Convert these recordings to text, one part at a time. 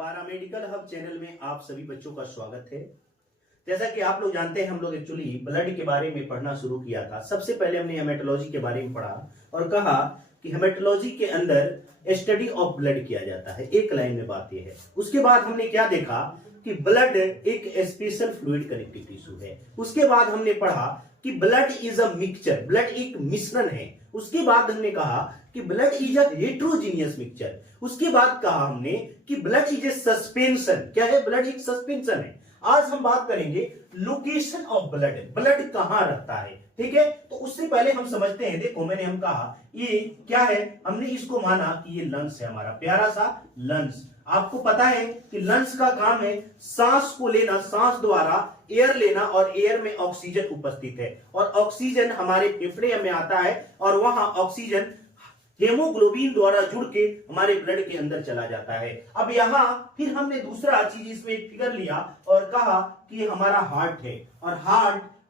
Paramedical hub channel में आप सभी बच्चों का स्वागत है। जैसा कि आप लोग जानते हैं, हम लोग एक्चुअली ब्लड के बारे में पढ़ना शुरू किया था। सबसे पहले हमने हेमेटोलॉजी के बारे में पढ़ा और कहा कि हेमेटोलॉजी के अंदर स्टडी ऑफ ब्लड किया जाता है। एक लाइन में बात यह है। उसके बाद हमने क्या देखा कि ब्लड एक स्पेशल फ्लूइड कनेक्टिव टिश्यू है। उसके बाद हमने पढ़ा कि blood is a mixture, blood एक मिश्रण है। उसके बाद हमने कहा कि blood is a heterogeneous mixture. उसके बाद कहा हमने कि ब्लड इज ए सस्पेंशन। क्या है? ब्लड एक सस्पेंशन है। आज हम बात करेंगे लोकेशन ऑफ ब्लड, ब्लड कहां रहता है। ठीक है, तो उससे पहले हम समझते हैं। देखो, हम कहा ये क्या है, हमने इसको माना कि ये लंग्स है, हमारा प्यारा सा लंग्स। आपको पता है कि लंग्स का काम है सांस को लेना, सांस द्वारा एयर लेना, और एयर में ऑक्सीजन उपस्थित है और ऑक्सीजन हमारे फेफड़े में आता है और वहां ऑक्सीजन हेमोग्लोबिन द्वारा जुड़ के हमारे ब्लड के अंदर चला जाता है। अब यहां फिर हमने दूसरा चीज इसमें फिगर लिया और कहा कि हमारा हार्ट है, और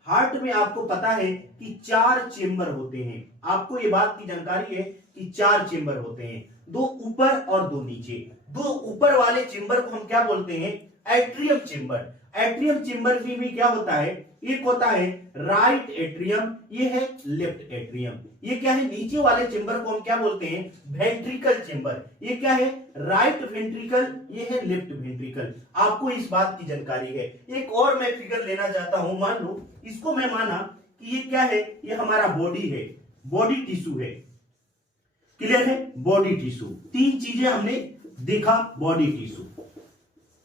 हार्ट में आपको पता है कि 4 चेंबर होते हैं। आपको ये बात की जानकारी है कि 4 चेंबर होते हैं, 2 ऊपर और 2 नीचे। 2 ऊपर वाले चेंबर को हम क्या बोलते हैं? Atrium chamber. एट्रियम चेंबर में क्या होता है? एक होता है राइट एट्रियम, ये है लेफ्ट एट्रियम। ये क्या है? नीचे वाले चेंबर को हम क्या बोलते हैं? Ventricle chamber. ये क्या है? राइट वेंट्रिकल, ये है लेफ्ट वेंट्रिकल। आपको इस बात की जानकारी है। एक और मैं फिगर लेना चाहता हूं। मान लो इसको मैं माना कि ये क्या है? ये हमारा बॉडी है, बॉडी टिश्यू है। क्लियर है? बॉडी टिश्यू, 3 चीजें हमने देखा बॉडी टिश्यू।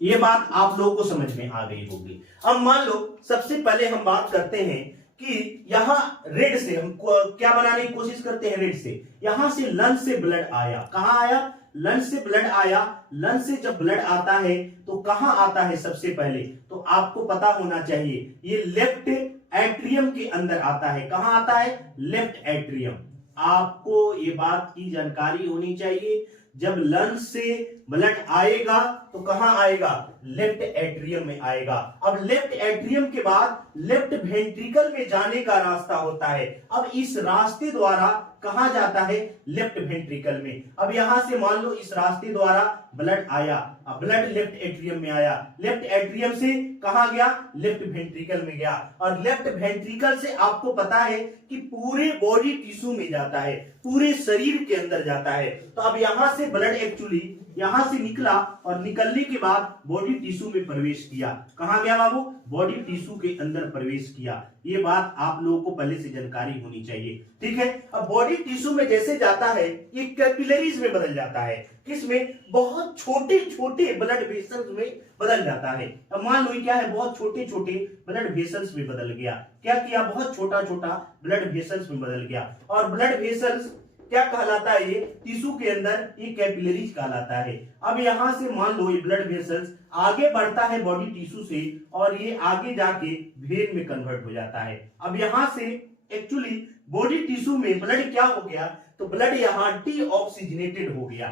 ये बात आप लोगों को समझ में आ गई होगी। अब मान लो सबसे पहले हम बात करते हैं कि यहां रेड से हम क्या बनाने की कोशिश करते हैं? रेड से। यहां से लंग्स से ब्लड आया। कहां आया? लंग्स से ब्लड आया। लंग्स से जब ब्लड आता है तो कहां आता है? सबसे पहले तो आपको पता होना चाहिए, ये लेफ्ट एट्रियम के अंदर आता है। कहां आता है? Left atrium. आपको ये बात की जानकारी होनी चाहिए, जब लंग्स से ब्लड आएगा तो कहां आएगा? लेफ्ट एट्रियम में आएगा। अब लेफ्ट एट्रियम के बाद लेफ्ट वेंट्रिकल में जाने का रास्ता होता है। अब इस रास्ते द्वारा कहां जाता है? लेफ्ट वेंट्रिकल में। अब यहां से मान लो इस रास्ते द्वारा ब्लड आया, अब ब्लड लेफ्ट एट्रियम में आया। लेफ्ट एट्रियम से कहां गया? लेफ्ट वेंट्रिकल में गया, और लेफ्ट वेंट्रिकल से आपको पता है कि पूरे बॉडी टिश्यू में जाता है, पूरे शरीर के अंदर जाता है। तो अब यहां से ब्लड एक्चुअली यहां से निकला और निकलने के बाद बॉडी टिश्यू में प्रवेश किया। कहां गया बाबू? बॉडी टिश्यू के अंदर प्रवेश किया। ये बात आप लोगों को पहले से जानकारी होनी चाहिए। ठीक है, अब बॉडी टिश्यू में जैसे जाता है ये कैपिलरीज में बदल जाता है। किसमें? बहुत छोटे छोटे ब्लड वेसल्स में बदल जाता है। अब मान लो क्या है? बहुत छोटे छोटे ब्लड वेसल्स में बदल गया। क्या किया? बहुत छोटा छोटा ब्लड वेसल्स में बदल गया। और ब्लड वेसल्स क्या कहलाता है? ये टिश्यू के अंदर ये कैपिलरीज कहलाता है। अब यहां से मान लो ये ब्लड वेसल्स आगे बढ़ता है बॉडी टिश्यू से, और ये आगे जाके वेन में कन्वर्ट हो जाता है। अब यहां से एक्चुअली बॉडी टिश्यू में ब्लड क्या हो गया? तो ब्लड यहां डीऑक्सीजनेटेड हो गया।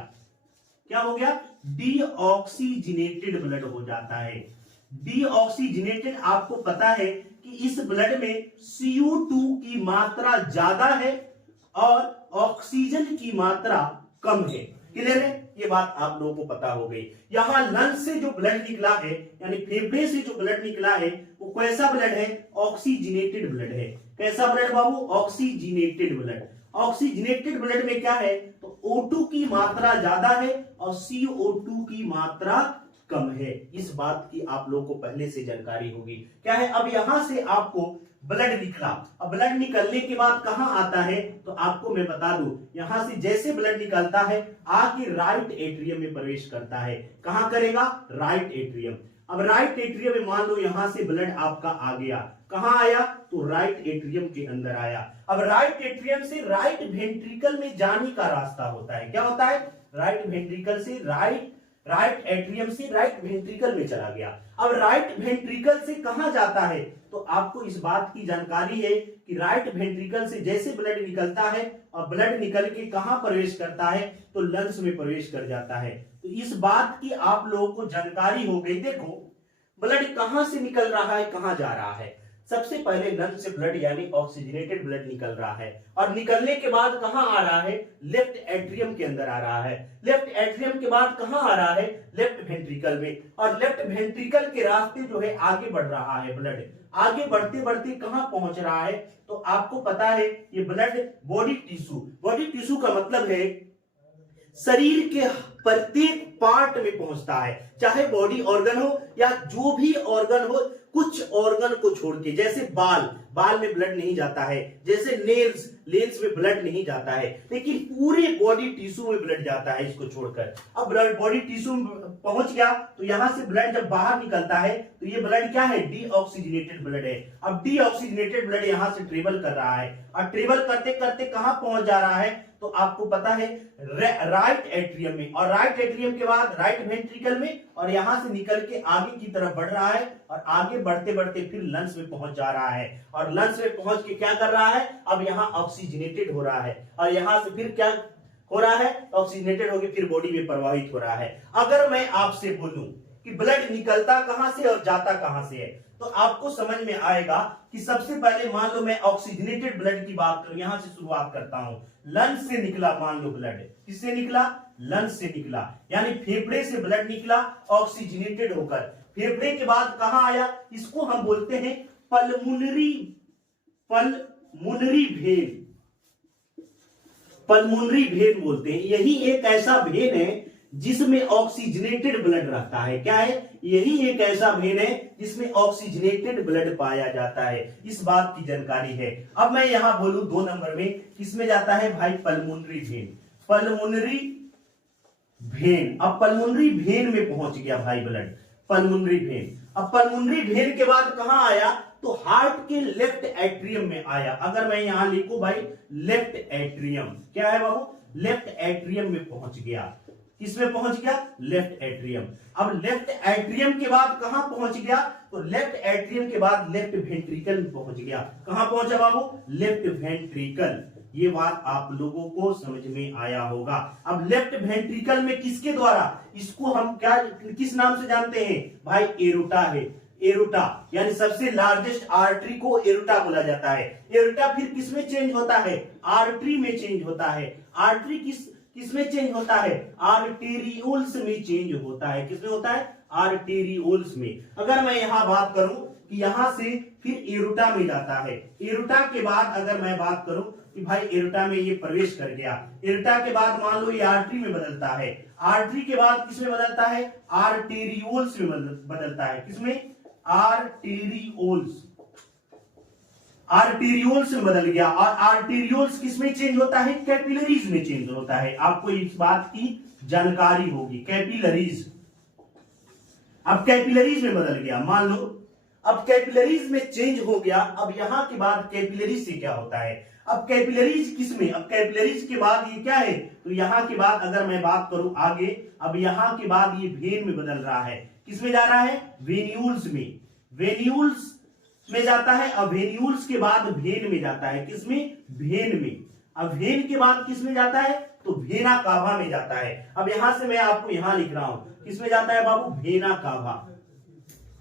क्या हो गया? डीऑक्सीजनेटेड ब्लड हो जाता है। डीऑक्सीजनेटेड, आपको पता है कि इस ब्लड में CO2 की मात्रा ज्यादा है और ऑक्सीजन की मात्रा कम है। क्लियर है? ये बात आप लोगों को पता हो गई। यहां लंग्स से जो ब्लड निकला है, यानी फेफड़े से जो ब्लड निकला है, वो कैसा ब्लड है? ऑक्सीजनेटेड ब्लड है। कैसा ब्लड बाबू? Oxygenated blood. ऑक्सीजनेटेड ब्लड में क्या है? तो O2 की मात्रा ज्यादा है और CO2 की मात्रा कम है। इस बात की आप लोगों को पहले से जानकारी होगी। क्या है? अब यहां से आपको ब्लड निकला। अब ब्लड निकलने के बाद कहां आता है? तो आपको मैं बता दूं, यहां से जैसे ब्लड निकलता है आके राइट एट्रियम में प्रवेश करता है। कहां करेगा? Right atrium. अब राइट एट्रियम में मान लो यहां से ब्लड आपका आ गया। कहां आया? तो राइट एट्रियम के अंदर आया। अब राइट एट्रियम से राइट वेंट्रिकल में जाने का रास्ता होता है। क्या होता है? राइट वेंट्रिकल से राइट एट्रियम से राइट वेंट्रिकल में चला गया। अब राइट वेंट्रिकल से कहां जाता है? तो आपको इस बात की जानकारी है कि राइट वेंट्रिकल से जैसे ब्लड निकलता है और ब्लड निकल के कहां प्रवेश करता है? तो लंग्स में प्रवेश कर जाता है। तो इस बात की आप लोगों को जानकारी हो गई। देखो, ब्लड कहां से निकल रहा है, कहां जा रहा है? सबसे पहले लंग्स से ब्लड यानी ऑक्सीजनेटेड ब्लड निकल रहा है और निकलने के बाद कहां आ रहा है, लेफ्ट एट्रियम के अंदर आ रहा है। लेफ्ट एट्रियम के बाद कहां आ रहा है, लेफ्ट वेंट्रिकल में, और लेफ्ट वेंट्रिकल के रास्ते जो है आगे बढ़ रहा है ब्लड। आगे बढ़ते बढ़ते कहां पहुंच रहा है, तो आपको पता है ये blood body tissue, body tissue का मतलब है शरीर के प्रत्येक पार्ट में पहुंचता है, चाहे बॉडी ऑर्गन हो या जो भी ऑर्गन हो, कुछ ऑर्गन को छोड़ के, जैसे बाल, बाल में ब्लड नहीं जाता है, जैसे नेल्स, लेंस में ब्लड नहीं जाता है, लेकिन पूरे बॉडी टिश्यू में ब्लड जाता है इसको छोड़कर। अब ब्लड बॉडी टिश्यू में पहुंच गया तो यहां से ब्लड जब बाहर निकलता है तो ये ब्लड क्या है, डीऑक्सीजनेटेड ब्लड है। अब डीऑक्सीजनेटेड ब्लड यहां से ट्रेवल कर रहा है और ट्रेवल करते करते कहां पहुंच जा रहा है, तो आपको पता है राइट एट्रियम में, और राइट एट्रियम के बाद राइट वेंट्रिकल में, और यहां से निकल के आगे की तरफ बढ़ रहा है और आगे बढ़ते बढ़ते फिर लंग्स में पहुंच जा रहा है, और लंग्स में पहुंच के क्या कर रहा है, अब यहां ऑक्सीजनेटेड हो रहा है और यहां से फिर क्या हो रहा है, ऑक्सीजनेटेड होकर फिर बॉडी में प्रवाहित हो रहा है। अगर मैं आपसे बोलूं कि ब्लड निकलता कहां से और जाता कहां से है, तो आपको समझ में आएगा कि सबसे पहले मान लो मैं ऑक्सीजनेटेड ब्लड की बात करूं, यहां से शुरुआत करता हूं, लंग्स से निकला, मान लो ब्लड किससे निकला, लंग्स से निकला, यानी फेफड़े से ब्लड निकला ऑक्सीजनेटेड होकर। फेफड़े के बाद कहां आया, इसको हम बोलते हैं pulmonary, pulmonary vein, pulmonary vein बोलते हैं। यही एक ऐसा वेन है जिसमें ऑक्सीजनेटेड ब्लड रहता है। क्या है, यही एक ऐसा वेन है जिसमें ऑक्सीजनेटेड ब्लड पाया जाता है, इस बात की जानकारी है। अब मैं यहां बोलूं 2 नंबर में किसमें जाता है भाई, पल्मोनरी वेन, पल्मोनरी वेन। अब पल्मोनरी वेन में पहुंच गया भाई ब्लड, पल्मोनरी वेन। अब पल्मोनरी वेन के बाद कहां आया, तो हार्ट के लेफ्ट एट्रियम में आया। अगर मैं यहां लिखूं भाई लेफ्ट एट्रियम, क्या है बाबू, लेफ्ट एट्रियम में पहुंच गया। किसमें पहुंच गया, लेफ्ट एट्रियम। अब लेफ्ट एट्रियम के बाद कहां पहुंच गया, तो लेफ्ट एट्रियम के बाद लेफ्ट वेंट्रिकल में पहुंच गया। कहां पहुंचा बाबू, लेफ्ट वेंट्रिकल। ये बात आप लोगों को समझ में आया होगा। अब लेफ्ट वेंट्रिकल में किसके द्वारा, इसको हम क्या किस नाम से जानते हैं भाई, एरोटा है। एरोटा यानी सबसे लार्जेस्ट आर्टरी को एरोटा बोला जाता है। एरोटा फिर किसमें चेंज होता है, आर्टरी में चेंज होता है। आर्टरी किसमें चेंज होता है, आर्टेरियोल्स में चेंज होता है। किसमें होता है, आर्टेरियोल्स में। अगर मैं यहां बात करूं कि यहां से फिर एरोटा में जाता है। एरोटा के बाद अगर मैं बात करूं कि भाई एरोटा में ये प्रवेश कर गया, एरोटा के बाद मान लो ये आर्टरी में बदलता है, आर्टरी के बाद किसमें बदलता है, आर्टेरियोल्स में बदलता है। किसमें, आर्टेरियोल्स, आर्टेरियोल्स में बदल गया। और आर्टेरियोल्स किसमें चेंज होता है, कैपिलरीज में चेंज होता है। आपको इस बात की जानकारी होगी, कैपिलरीज। अब कैपिलरीज में बदल गया, मान लो अब कैपिलरीज में चेंज हो गया। अब यहां के बाद कैपिलरीज से क्या होता है, अब कैपिलरीज किसमें, अब कैपिलरीज के बाद ये क्या है, तो यहां के बाद अगर मैं बात करूं आगे, अब यहां के बाद ये वेन में बदल रहा है। किसमें जा रहा है, वेन्यूल्स में, वेन्यूल्स में जाता है। अब वेन्यूल्स के बाद वेन में जाता है। किसमें, वेन में। अब वेन के बाद किसमें जाता है, तो वेना कावा में जाता है। अब यहां से मैं आपको यहां लिख रहा हूं, किसमें जाता है बाबू, वेना कावा,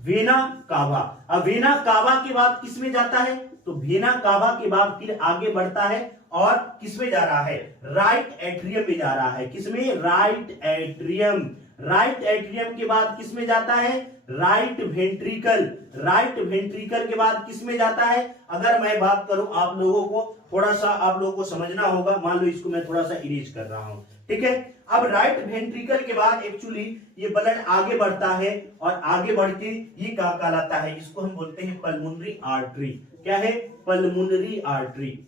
वेना कावा। अब वेना कावा के बाद किसमें जाता है, तो वेना कावा के बाद फिर आगे बढ़ता है और किसमें जा रहा है, राइट एट्रियम में जा रहा है। किसमें, राइट एट्रियम। राइट एट्रियम के बाद किसमें जाता है, राइट वेंट्रिकल। राइट वेंट्रिकल के बाद किसमें जाता है, अगर मैं बात करूं आप लोगों को थोड़ा सा आप लोगों को समझना होगा, मान लो इसको मैं थोड़ा सा इरेज कर रहा हूं, ठीक है। अब राइट वेंट्रिकल के बाद एक्चुअली ये ब्लड आगे बढ़ता है और आगे बढ़ के ये क्या कहलाता है, इसको हम बोलते हैं पल्मोनरी आर्टरी। क्या है, पल्मोनरी आर्टरी,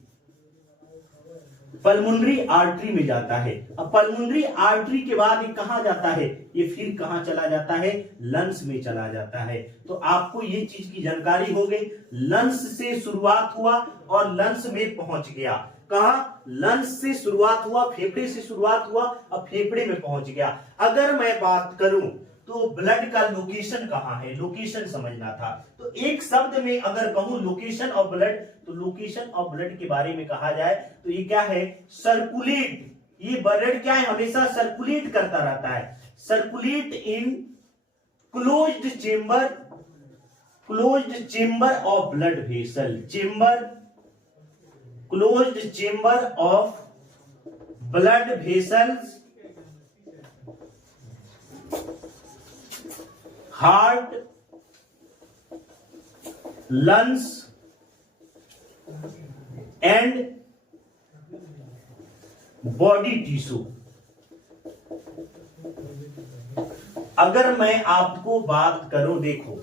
पल्मोनरी आर्टरी में जाता है। अब पल्मोनरी आर्टरी के बाद ये कहां जाता है, ये फिर कहां चला जाता है, लंग्स में चला जाता है। तो आपको ये चीज की जानकारी हो गई, लंग्स से शुरुआत हुआ और लंग्स में पहुंच गया। कहां, लंग्स से शुरुआत हुआ, फेफड़े से शुरुआत हुआ, अब फेफड़े में पहुंच गया। अगर मैं बात करूं तो ब्लड का लोकेशन कहां है, लोकेशन समझना था। तो एक शब्द में अगर कहूं लोकेशन ऑफ ब्लड, तो लोकेशन ऑफ ब्लड के बारे में कहा जाए तो ये क्या है, सर्कुलेट। ये ब्लड क्या है, हमेशा सर्कुलेट करता रहता है। Circulate in closed chamber closed chamber of blood vessel, closed chamber of blood vessels, heart, lungs and body tissue. अगर मैं आपको बात करूं, देखो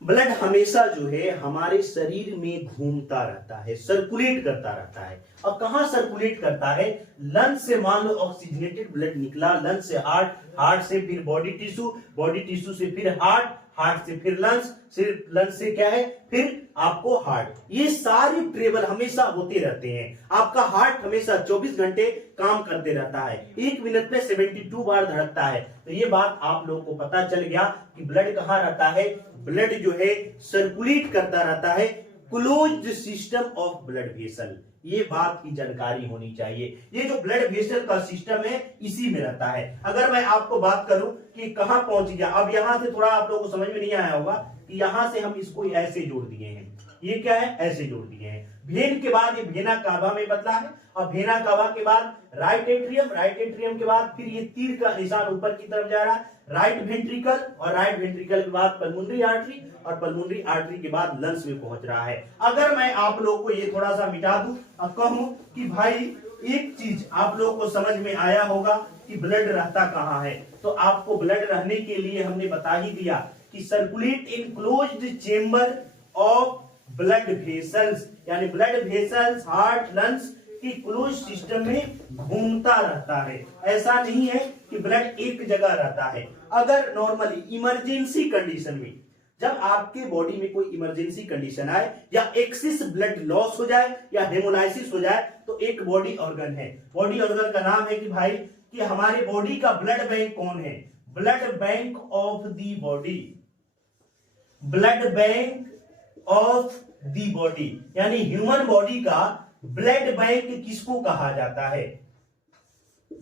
ब्लड हमेशा जो है हमारे शरीर में घूमता रहता है, सर्कुलेट करता रहता है। और कहां सर्कुलेट करता है? लंग्स से मान लो ऑक्सीजनेटेड ब्लड निकला, लंग्स से हार्ट, हार्ट से फिर बॉडी टिश्यू, बॉडी टिश्यू से फिर हार्ट, हार्ट से फिर लंग्स, फिर लंग्स से क्या है, फिर आपको हार्ट। ये सारी ट्रेवल हमेशा होते रहते हैं। आपका हार्ट हमेशा 24 घंटे काम करते रहता है, 1 मिनट में 72 बार धड़कता है। तो ये बात आप लोगों को पता चल गया कि ब्लड कहां रहता है। ब्लड जो है सर्कुलेट करता रहता है, closed system of blood vessel. ये बात की जानकारी होनी चाहिए। ये जो ब्लड वेसल का सिस्टम है इसी में रहता है। अगर मैं आपको बात करूं कि कहां पहुंच गया, अब यहां से थोड़ा आप लोगों को समझ में नहीं आया होगा कि यहां से हम इसको ऐसे जोड़ दिए हैं, ये क्या है, ऐसे जोड़ दिए हैं। भेन के बाद ये भेना कावा में बदला है, और भेना कावा के बाद राइट एट्रियम, राइट एट्रियम के बाद फिर ये तीर का निशान ऊपर की तरफ जा रहा है, राइट वेंट्रिकल, और राइट वेंट्रिकल के बाद पल्मोनरी आर्टरी, और पल्मोनरी आर्टरी के बाद लंग्स में पहुंच रहा है। अगर मैं आप लोगों को ये थोड़ा सा मिटा दूं और कहूं कि भाई एक चीज आप लोगों को समझ में आया होगा कि ब्लड रहता कहां है, तो आपको ब्लड रहने के लिए हमने बता ही दिया कि circulate in closed chamber of blood vessels, यानी ब्लड वेसल्स, हार्ट, लंग्स की क्लोज सिस्टम में घूमता रहता है। ऐसा नहीं है कि ब्लड एक जगह रहता है। अगर नॉर्मली इमरजेंसी कंडीशन में, जब आपके बॉडी में कोई इमरजेंसी कंडीशन आए, या एक्सिस ब्लड लॉस हो जाए, या हेमोलाइसिस हो जाए, तो एक बॉडी ऑर्गन है, बॉडी ऑर्गन का नाम है कि भाई कि हमारे बॉडी का ब्लड बैंक कौन है, blood bank of the body, blood bank of the body, यानी ह्यूमन बॉडी का ब्लड बैंक किसको कहा जाता है,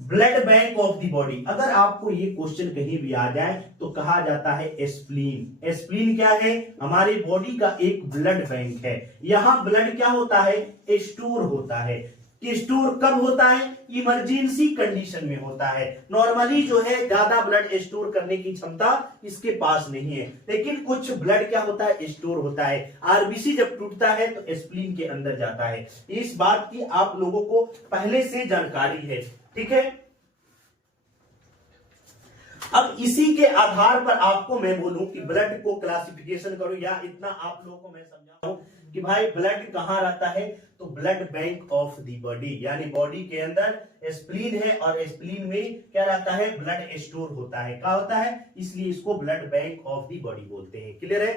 blood bank of the body. अगर आपको ये क्वेश्चन कहीं भी आ जाए तो कहा जाता है स्प्लीन। स्प्लीन क्या है, हमारी बॉडी का एक ब्लड बैंक है। यहां ब्लड क्या होता है, स्टोर होता है। स्टोर कब होता है, इमरजेंसी कंडीशन में होता है। नॉर्मली जो है ज्यादा ब्लड स्टोर करने की क्षमता इसके पास नहीं है, लेकिन कुछ ब्लड क्या होता है, स्टोर होता है। आरबीसी जब टूटता है तो स्प्लीन के अंदर जाता है। इस बात की आप लोगों को पहले से जानकारी है, ठीक है। अब इसी के आधार पर आपको मैं बोलूं कि ब्लड को क्लासिफिकेशन करो, या इतना आप लोगों को मैं समझाऊं कि भाई ब्लड कहां रहता है, तो blood bank of the body, यानी बॉडी के अंदर स्प्लीन है, और स्प्लीन में क्या रहता है, ब्लड स्टोर होता है। क्या होता है, इसलिए इसको blood bank of the body बोलते हैं। क्लियर है।